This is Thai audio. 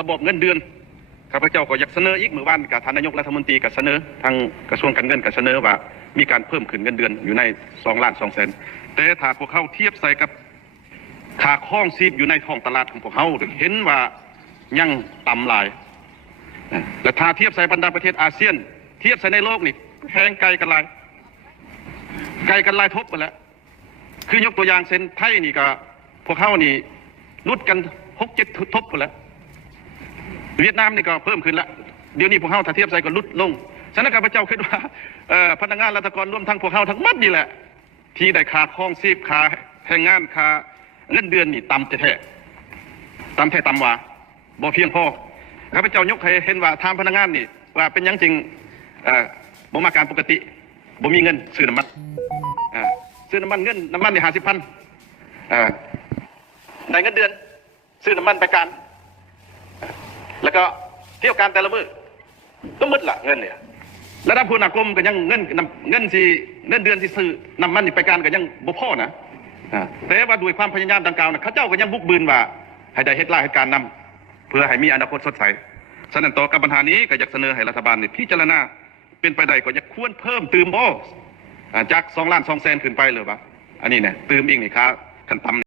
ระบบเงินเดือนข้าพเจ้าก็อยากเสนออีกเมื่อวานกับท่านนายกรัฐมนตรีก็เสนอทางกระทรวงการเงินก็เสนอว่ามีการเพิ่มขึ้นเงินเดือนอยู่ใน2,200,000แต่ถ้าพวกเขาเทียบใส่กับค่าครองชีพอยู่ในท้องตลาดของพวกเขาเห็นว่ายังต่ำหลายและถ้าเทียบใส่บรรดาประเทศอาเซียนเทียบใส่ในโลกนี่แพงไกลกันหลายทบไปแล้วคือยกตัวอย่างเช่นไทยนี่ก็พวกเขานี่ลดกัน6-7 ทบไปแล้วเวียดนามนี่ก็เพิ่มขึ้นแล้วเดี๋ยวนี้พวกเขาถ้าเทียบใส่ก็ลดลงฉะนั้นข้าพเจ้าคิดว่าพนักงานรัฐกรรวมทั้งพวกเขาทั้งหมดนี่แหละที่ได้ค่าครองชีพค่าแรงงานค่าเงินเดือนนี่ต่ำแท้ต่ำว่าบ่เพียงพอข้าพเจ้ายกให้เห็นว่าทางพนักงานนี่ว่าเป็นยังจริงบ่มาการปกติบ่มีเงินซื้อน้ำมันซื้อน้ำมันเงินน้ำมันนี่50,000ได้เงินเดือนซื้อน้ำมันไปการแล้วก็เที่ยวการแต่ละมื้อก็มืดละเงินเนี่ยระดับผู้นำกรมก็ยังเงินสิเงินเดือนสิซื้อน้ำมันนี่ไปการก็ยังบ่พอนะแต่ว่าด้วยความพยายามดังกล่าวนะเขาเจ้าก็ยังบุกบืนว่าให้ได้เหตุการณ์นำเพื่อให้มีอนาคตสดใสฉะนั้นต่อกับปัญหานี้ก็อยากเสนอให้รัฐบาลนี่พิจารณาเป็นไปได้ก็อยากควรเพิ่มเติมบ่จาก2,200,000ขึ้นไปเลยปะอันนี้เนี่ยเติมอีกนี่ค่าขั้นต่ำ